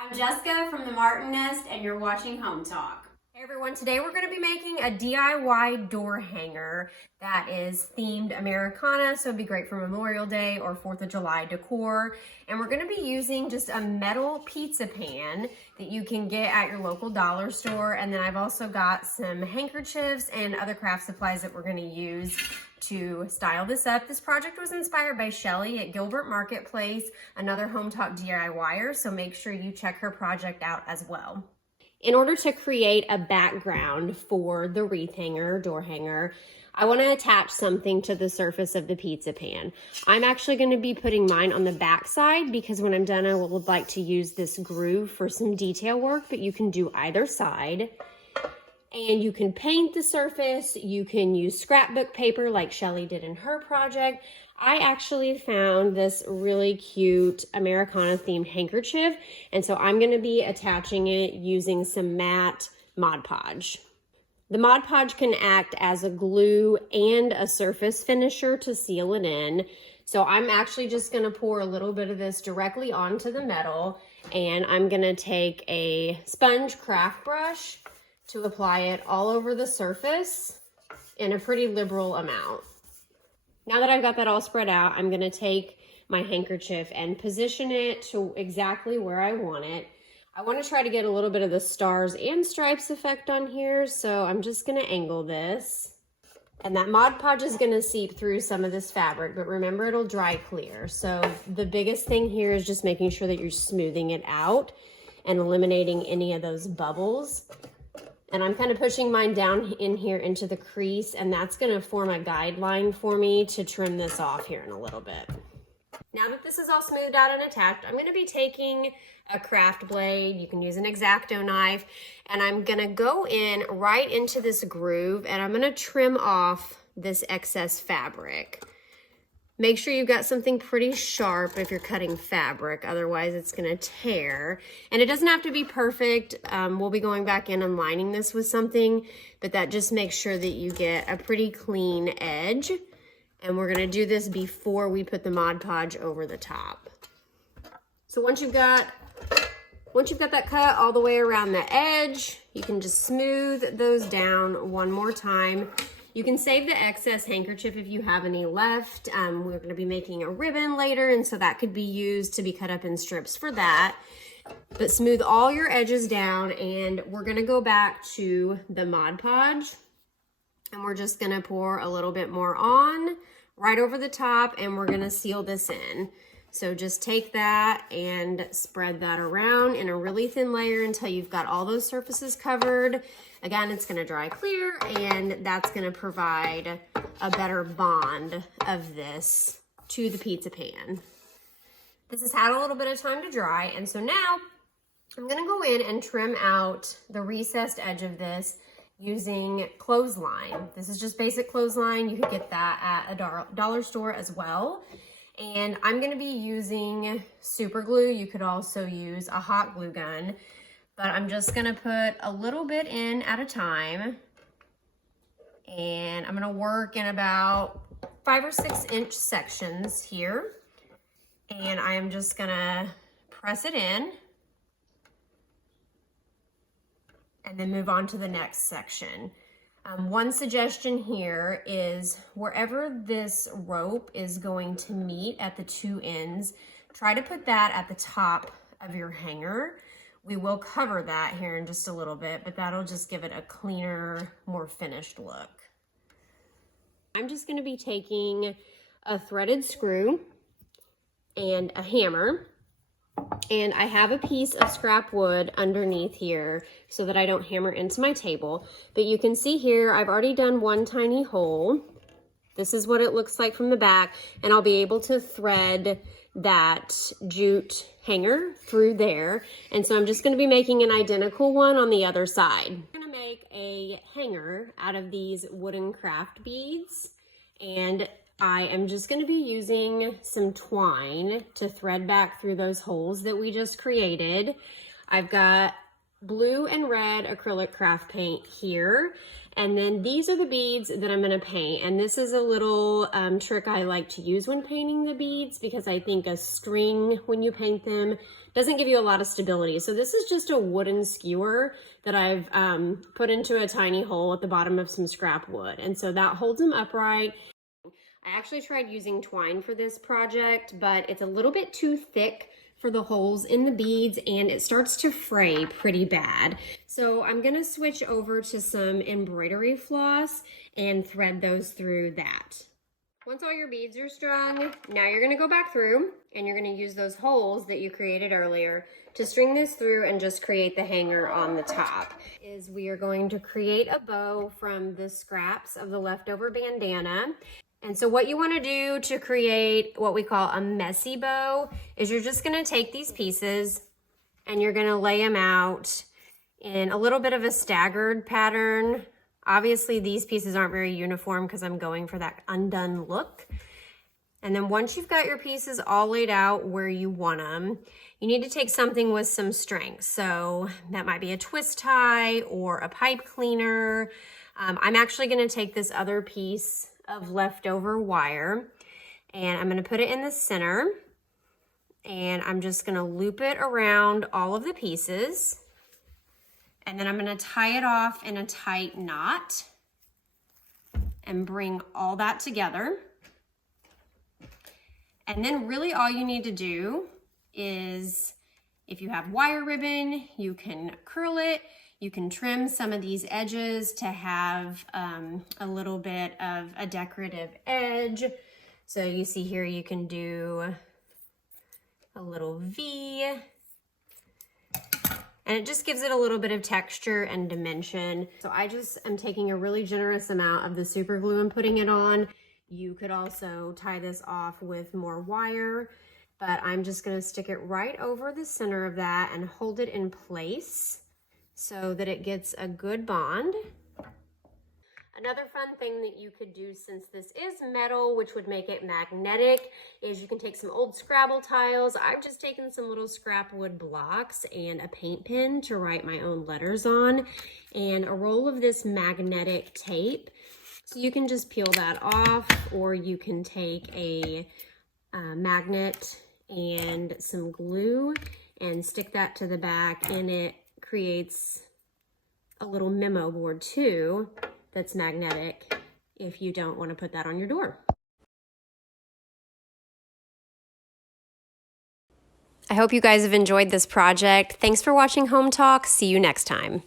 I'm Jessica from the Martin Nest, and you're watching Hometalk. Hey everyone, today we're going to be making a DIY door hanger that is themed Americana, so it'd be great for Memorial Day or 4th of July decor. And we're going to be using just a metal pizza pan that you can get at your local dollar store. And then I've also got some handkerchiefs and other craft supplies that we're going to use to style this up. This project was inspired by Shelly at Gilbert Marketplace, another Hometalk DIYer, so make sure you check her project out as well. In order to create a background for the wreath hanger, door hanger, I want to attach something to the surface of the pizza pan. I'm actually going to be putting mine on the back side because when I'm done, I would like to use this groove for some detail work, but you can do either side. And you can paint the surface, you can use scrapbook paper like Shelly did in her project. I actually found this really cute Americana themed handkerchief, and so I'm going to be attaching it using some matte Mod Podge. The Mod Podge can act as a glue and a surface finisher to seal it in. So I'm actually just going to pour a little bit of this directly onto the metal, and I'm going to take a sponge craft brush to apply it all over the surface in a pretty liberal amount. Now that I've got that all spread out, I'm gonna take my handkerchief and position it to exactly where I want it. I wanna try to get a little bit of the stars and stripes effect on here, so I'm just gonna angle this. And that Mod Podge is gonna seep through some of this fabric, but remember it'll dry clear. So the biggest thing here is just making sure that you're smoothing it out and eliminating any of those bubbles. And I'm kind of pushing mine down in here into the crease, and that's going to form a guideline for me to trim this off here in a little bit. Now that this is all smoothed out and attached, I'm going to be taking a craft blade. You can use an X-Acto knife, and I'm going to go in right into this groove, and I'm going to trim off this excess fabric. Make sure you've got something pretty sharp if you're cutting fabric, otherwise it's gonna tear. And it doesn't have to be perfect. We'll be going back in and lining this with something, but that just makes sure that you get a pretty clean edge. And we're gonna do this before we put the Mod Podge over the top. So once you've got that cut all the way around the edge, you can just smooth those down one more time. You can save the excess handkerchief if you have any left. We're going to be making a ribbon later, and so that could be used to be cut up in strips for that. But smooth all your edges down, and we're going to go back to the Mod Podge, and we're just going to pour a little bit more on right over the top, and we're going to seal this in. So just take that and spread that around in a really thin layer until you've got all those surfaces covered. Again, it's going to dry clear, and that's going to provide a better bond of this to the pizza pan. This has had a little bit of time to dry, and so now I'm going to go in and trim out the recessed edge of this using clothesline. This is just basic clothesline. You could get that at a dollar store as well. And I'm going to be using super glue. You could also use a hot glue gun. But I'm just gonna put a little bit in at a time. And I'm gonna work in about 5 or 6 inch sections here. And I am just gonna press it in. And then move on to the next section. One suggestion here is wherever this rope is going to meet at the 2 ends, try to put that at the top of your hanger. We will cover that here in just a little bit, but that'll just give it a cleaner, more finished look. I'm just going to be taking a threaded screw and a hammer, and I have a piece of scrap wood underneath here so that I don't hammer into my table. But you can see here, I've already done one tiny hole. This is what it looks like from the back, and I'll be able to thread that jute hanger through there. And so I'm just going to be making an identical one on the other side. I'm going to make a hanger out of these wooden craft beads, and I am just going to be using some twine to thread back through those holes that we just created. I've got blue and red acrylic craft paint here. And then these are the beads that I'm gonna paint. And this is a little trick I like to use when painting the beads, because I think a string, when you paint them, doesn't give you a lot of stability. So this is just a wooden skewer that I've put into a tiny hole at the bottom of some scrap wood. And so that holds them upright. I actually tried using twine for this project, but it's a little bit too thick for the holes in the beads, and it starts to fray pretty bad. So I'm gonna switch over to some embroidery floss and thread those through that. Once all your beads are strung, now you're gonna go back through and you're gonna use those holes that you created earlier to string this through and just create the hanger on the top. We are going to create a bow from the scraps of the leftover bandana. And so what you want to do to create what we call a messy bow is you're just going to take these pieces and you're going to lay them out in a little bit of a staggered pattern. Obviously these pieces aren't very uniform because I'm going for that undone look. And then once you've got your pieces all laid out where you want them, you need to take something with some strength. So that might be a twist tie or a pipe cleaner. I'm actually going to take this other piece of leftover wire and I'm going to put it in the center, and I'm just going to loop it around all of the pieces, and then I'm going to tie it off in a tight knot and bring all that together. And then really all you need to do is, if you have wire ribbon, you can curl it. You can trim some of these edges to have a little bit of a decorative edge. So you see here, you can do a little V. And it just gives it a little bit of texture and dimension. So I just am taking a really generous amount of the super glue and putting it on. You could also tie this off with more wire, but I'm just gonna stick it right over the center of that and hold it in place so that it gets a good bond. Another fun thing that you could do, since this is metal, which would make it magnetic, is you can take some old Scrabble tiles. I've just taken some little scrap wood blocks and a paint pen to write my own letters on, and a roll of this magnetic tape. So you can just peel that off, or you can take a magnet and some glue and stick that to the back, and it creates a little memo board too that's magnetic if you don't want to put that on your door. I hope you guys have enjoyed this project. Thanks for watching Home Talk. See you next time.